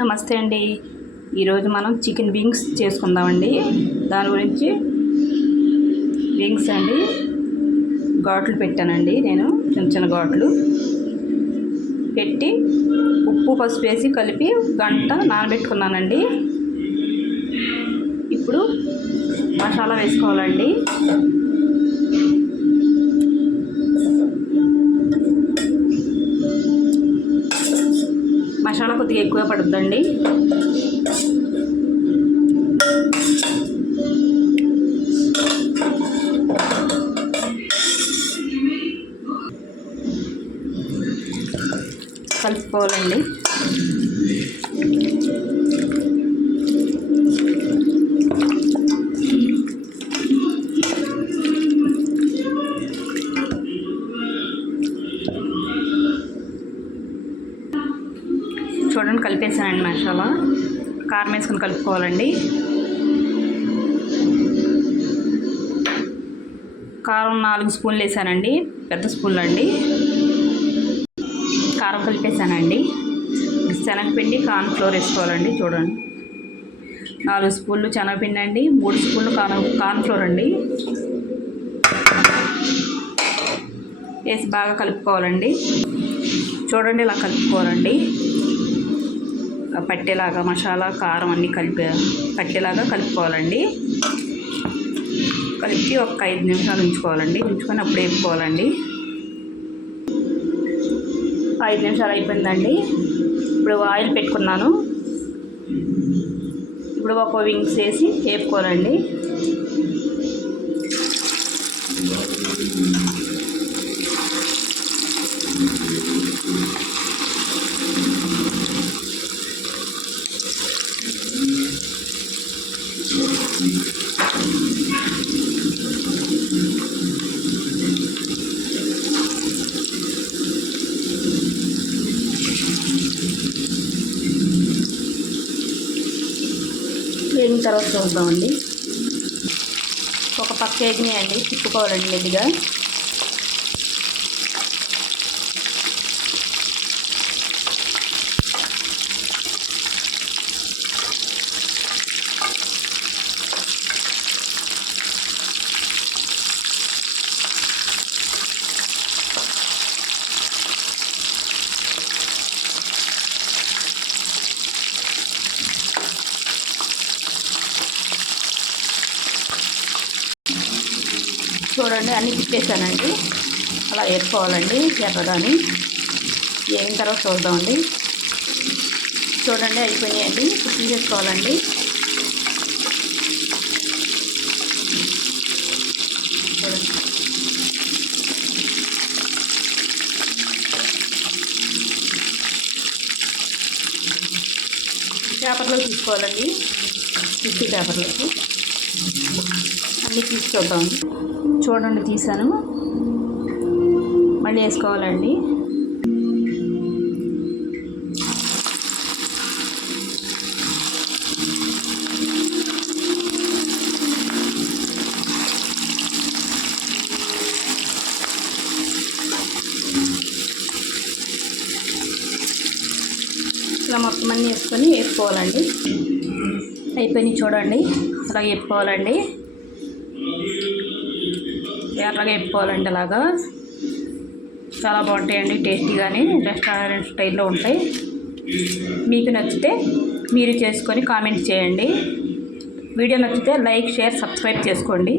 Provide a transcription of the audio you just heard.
నమస్తే అండి. ఈరోజు మనం చికెన్ వింగ్స్ చేసుకుందామండి. దాని గురించి వింగ్స్ అండి ఘాట్లు పెట్టానండి. నేను చిన్న చిన్న ఘాట్లు పెట్టి ఉప్పు పసుపు వేసి కలిపి గంట నానబెట్టుకున్నానండి. ఇప్పుడు మసాలా వేసుకోవాలండి. మసాలా కొద్దిగా ఎక్కువ పడుతుందండి. కలుపుకోవాలండి. చూడండి, కలిపేసానండి. మసాలా కారం వేసుకొని కలుపుకోవాలండి. కారం 4 స్పూన్లు వేసానండి, పెద్ద స్పూన్లు అండి. కారం కలిపేసానండి. శనగపిండి కార్న్ఫ్లోర్ వేసుకోవాలండి. చూడండి, 4 స్పూన్లు శనగపిండి అండి, 3 స్పూన్లు కార్న్ఫ్లోర్ అండి వేసి బాగా కలుపుకోవాలండి. చూడండి, ఇలా కలుపుకోవాలండి. పట్టేలాగా మసాలా కారం అన్నీ పట్టేలాగా కలుపుకోవాలండి. కలిపి ఒక 5 నిమిషాలు ఉంచుకోవాలండి. ఉంచుకొని అప్పుడు వేపుకోవాలండి. 5 నిమిషాలు అయిపోయిందండి. ఇప్పుడు ఆయిల్ పెట్టుకున్నాను. ఇప్పుడు ఒక వింగ్స్ వేసి వేపుకోవాలండి. వేగిన తర్వాత చూద్దామండి. ఒక పక్క వేగినాయండి, తిప్పుకోవాలండి మెల్లిగా. చూడండి, అన్నీ తిప్పేసానండి. అలా వేసుకోవాలండి ఎర్రగాని. వేగిన తర్వాత చూద్దామండి. చూడండి, అయిపోయినాయండి. తీసేసుకోవాలండి. చూడండి, పేపర్లో తీసుకోవాలండి. టిష్యూ పేపర్లోకి అన్నీ తీసి చూద్దాం. చూడండి, తీసాను. మళ్ళీ వేసుకోవాలండి. ఇలా మొత్తం అన్నీ వేసుకొని వేసుకోవాలండి. అయిపోయినాయి. చూడండి, అలా వేపుకోవాలండి. ఎర్రగా వేపుకోవాలండి. అలాగా చాలా బాగుంటాయండి, టేస్టీగానే రెస్టారెంట్ స్టైల్లో ఉంటాయి. మీకు నచ్చితే మీరు చేసుకొని కామెంట్ చేయండి. వీడియో నచ్చితే లైక్, షేర్, సబ్స్క్రైబ్ చేసుకోండి.